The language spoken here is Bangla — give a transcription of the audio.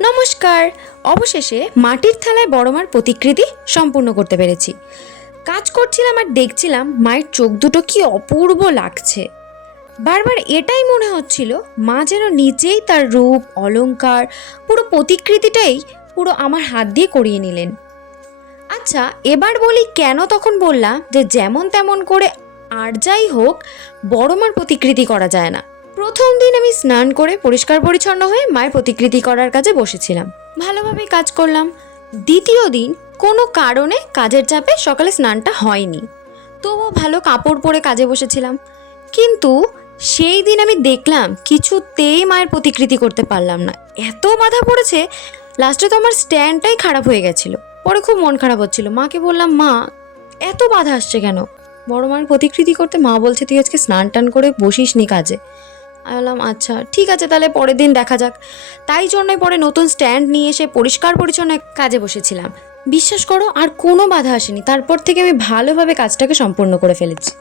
নমস্কার। অবশেষে মাটির থালায় বড় মার প্রতিকৃতি সম্পূর্ণ করতে পেরেছি। কাজ করছিলাম আর দেখছিলাম মায়ের চোখ দুটো কি অপূর্ব লাগছে। বারবার এটাই মনে হচ্ছিল মা যেন নিজেই তার রূপ অলংকার পুরো প্রতিকৃতিটাই পুরো আমার হাত দিয়ে করিয়ে নিলেন। আচ্ছা, এবার বলি কেন তখন বললাম যে যেমন তেমন করে আর যাই হোক বড় মার প্রতিকৃতি করা যায় না। প্রথম দিন আমি স্নান করে পরিষ্কার পরিচ্ছন্ন হয়ে মায়ের প্রতিকৃতি করার কাজে বসেছিলাম, ভালোভাবেই কাজ করলাম। দ্বিতীয় দিন কোনো কারণে কাজের চাপে সকালে স্নানটা হয়নি, তবুও ভালো কাপড় পরে কাজে বসেছিলাম। কিন্তু সেই দিন আমি দেখলাম কিছুতেই মায়ের প্রতিকৃতি করতে পারলাম না, এত বাধা পড়েছে। লাস্টে তো আমার স্ট্যান্ডটাই খারাপ হয়ে গেছিলো। পরে খুব মন খারাপ হচ্ছিল, মাকে বললাম, মা এত বাধা আসছে কেন বড় মায়ের প্রতিকৃতি করতে? মা বলছে তুই আজকে স্নান টান করে বসিস নি কাজে। আমি বললাম আচ্ছা ঠিক আছে, তাহলে পরের দিন দেখা যাক। তাই জন্যই পরে নতুন স্ট্যান্ড নিয়ে এসে পরিষ্কার পরিচ্ছন্ন কাজে বসেছিলাম। বিশ্বাস করো আর কোনো বাধা আসেনি, তারপর থেকে আমি ভালোভাবে কাজটাকে সম্পূর্ণ করে ফেলেছি।